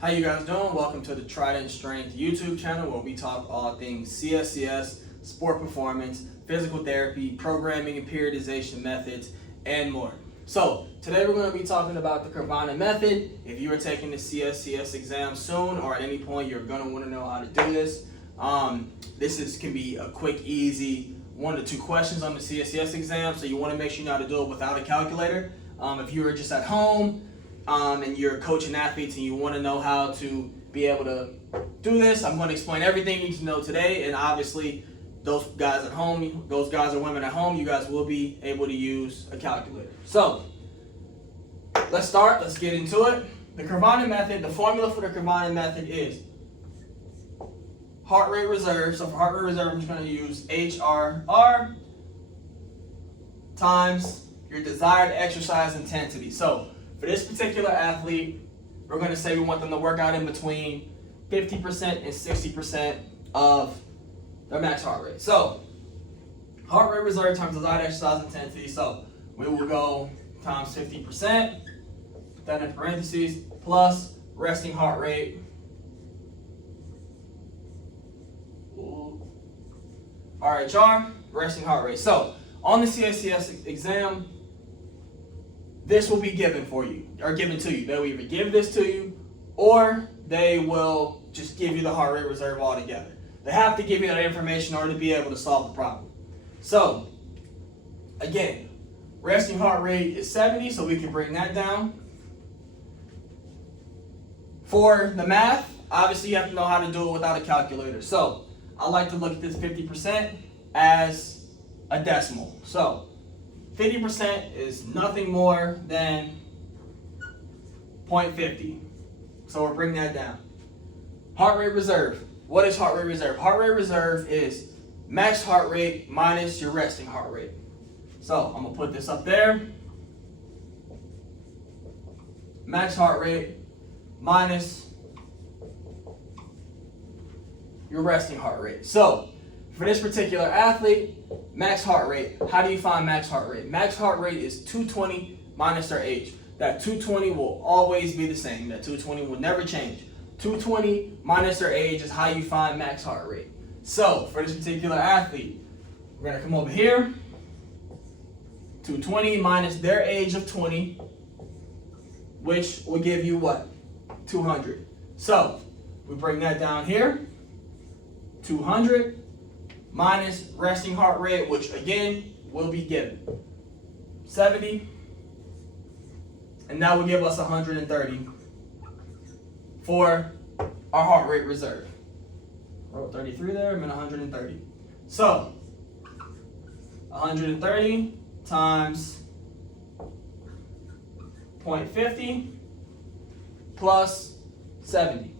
How you guys doing? Welcome to the Trident Strength YouTube channel where we talk all things CSCS, sport performance, physical therapy, programming and periodization methods, and more. So today we're going to be talking about the Karvonen method. If you are taking the CSCS exam soon or at any point, you're going to want to know how to do this. This can be a quick, easy 1 to 2 questions on the CSCS exam, so you want to make sure you know how to do it without a calculator. If you are just at home, and you're coaching athletes and you want to know how to be able to do this, I'm going to explain everything you need to know today. And obviously, those guys at home, those guys or women at home, you guys will be able to use a calculator. So, let's start. Let's get into it. The Karvonen method, the formula for the Karvonen method is heart rate reserve. So for heart rate reserve, I'm just going to use HRR times your desired exercise intensity. So for this particular athlete, we're going to say we want them to work out in between 50% and 60% of their max heart rate. So heart rate reserve times desired exercise intensity. So we will go times 50%, put that in parentheses, plus resting heart rate. RHR, resting heart rate. So on the CSCS exam, this will be given for you, or given to you. They will either give this to you, or they will just give you the heart rate reserve altogether. They have to give you that information in order to be able to solve the problem. So, again, resting heart rate is 70, so we can bring that down. For the math, obviously you have to know how to do it without a calculator. So, I like to look at this 50% as a decimal. So, 50% is nothing more than 0.50. So we'll bring that down. Heart rate reserve. What is heart rate reserve? Heart rate reserve is max heart rate minus your resting heart rate. So I'm going to put this up there. Max heart rate minus your resting heart rate. So for this particular athlete, max heart rate. How do you find max heart rate? Max heart rate is 220 minus their age. That 220 will always be the same. That 220 will never change. 220 minus their age is how you find max heart rate. So for this particular athlete, we're going to come over here. 220 minus their age of 20, which will give you what? 200. So we bring that down here. 200 minus resting heart rate, which again will be given 70, and that will give us 130 for our heart rate reserve. Wrote 33 there, I'm in 130. So 130 times 0.50 plus 70.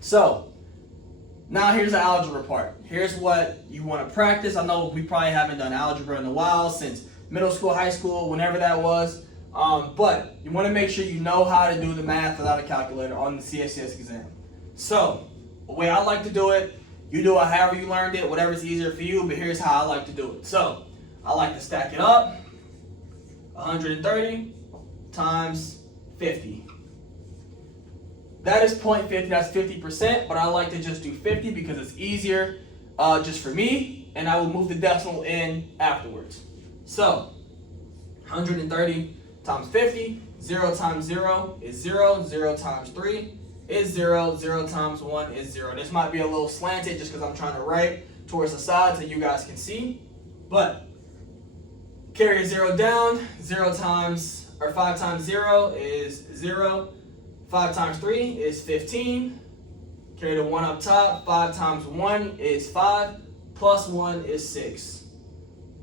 So now here's the algebra part. Here's what you want to practice. I know we probably haven't done algebra in a while, since middle school, high school, whenever that was. But you want to make sure you know how to do the math without a calculator on the CSCS exam. So the way I like to do it, you do it however you learned it, whatever's easier for you, but here's how I like to do it. So I like to stack it up. 130 times 50. That is 0.50, that's 50%, but I like to just do 50 because it's easier just for me, and I will move the decimal in afterwards. So, 130 times 50, 0 times 0 is 0, 0 times 3 is 0, 0 times 1 is 0. This might be a little slanted just because I'm trying to write towards the side so you guys can see, but carry a 0 down, 5 times 0 is 0. 5 times 3 is 15. Carry the 1 up top. 5 times 1 is 5. Plus 1 is 6.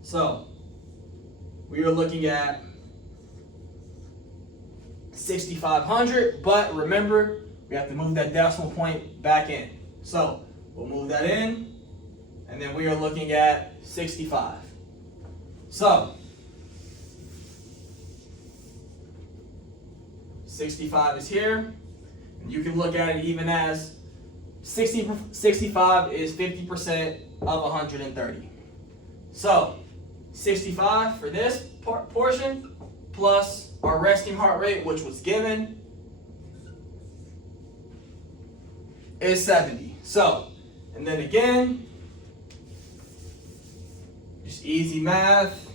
So we are looking at 6,500. But remember, we have to move that decimal point back in. So we'll move that in. And then we are looking at 65. So 65 is here, and you can look at it even as 65 is 50% of 130. So 65 for this portion plus our resting heart rate, which was given, is 70. So, and then again, just easy math,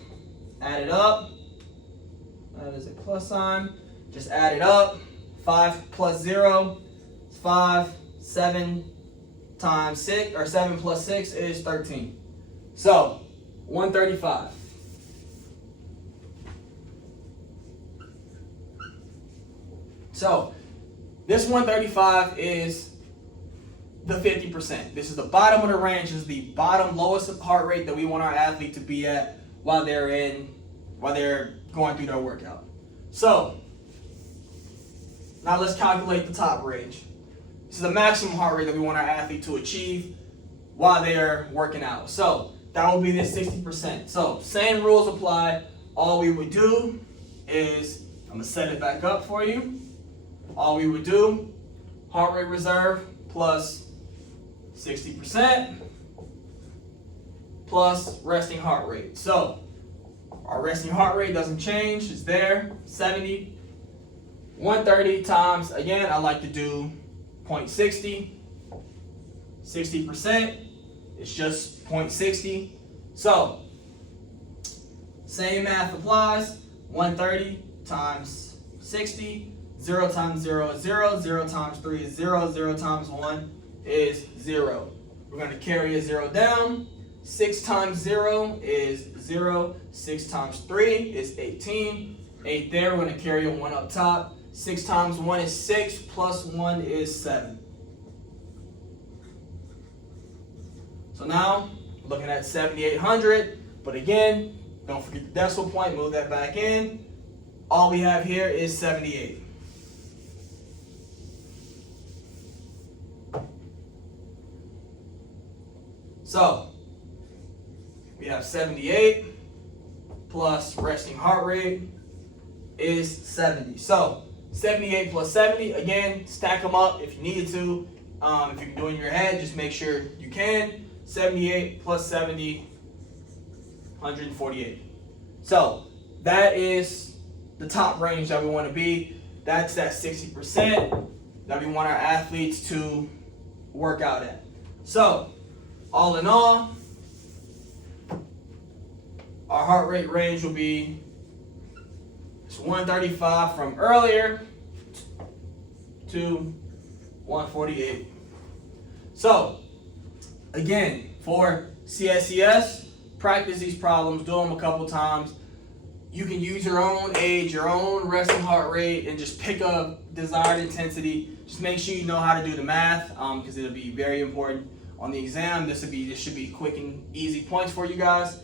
add it up. That is a plus sign. Just add it up. 5 plus 0 is 5. 7 times 6, or 7 plus 6 is 13. So, 135. So, this 135 is the 50%. This is the bottom of the range. This is the bottom lowest heart rate that we want our athlete to be at while they're going through their workout. So, now let's calculate the top range. This is the maximum heart rate that we want our athlete to achieve while they are working out. So, that will be this 60%. So, same rules apply. All we would do is, I'm going to set it back up for you. All we would do, heart rate reserve plus 60% plus resting heart rate. So, our resting heart rate doesn't change. It's there, 70. 130 times, again, I like to do 0.60. 60%, it's just 0.60. So, same math applies. 130 times 60. 0 times 0 is 0. 0 times 3 is 0. 0 times 1 is 0. We're going to carry a 0 down. 6 times 0 is 0. 6 times 3 is 18. 8 there. We're going to carry a 1 up top. 6 times 1 is 6. Plus 1 is 7. So now, we're looking at 7,800. But again, don't forget the decimal point. Move that back in. All we have here is 78. So, we have 78 plus resting heart rate is 70. So, 78 plus 70, again, stack them up if you needed to. If you can do it in your head, just make sure you can. 78 plus 70, 148. So, that is the top range that we want to be. That's that 60% that we want our athletes to work out at. So, all in all, our heart rate range will be 135 from earlier to 148. So, again, for CSCS, practice these problems, do them a couple times. You can use your own age, your own resting heart rate, and just pick a desired intensity. Just make sure you know how to do the math, because it'll be very important on the exam. This should be quick and easy points for you guys.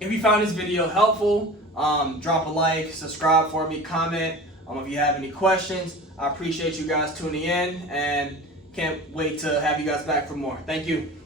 If you found this video helpful, drop a like, subscribe for me, comment if you have any questions. I appreciate you guys tuning in and can't wait to have you guys back for more. Thank you.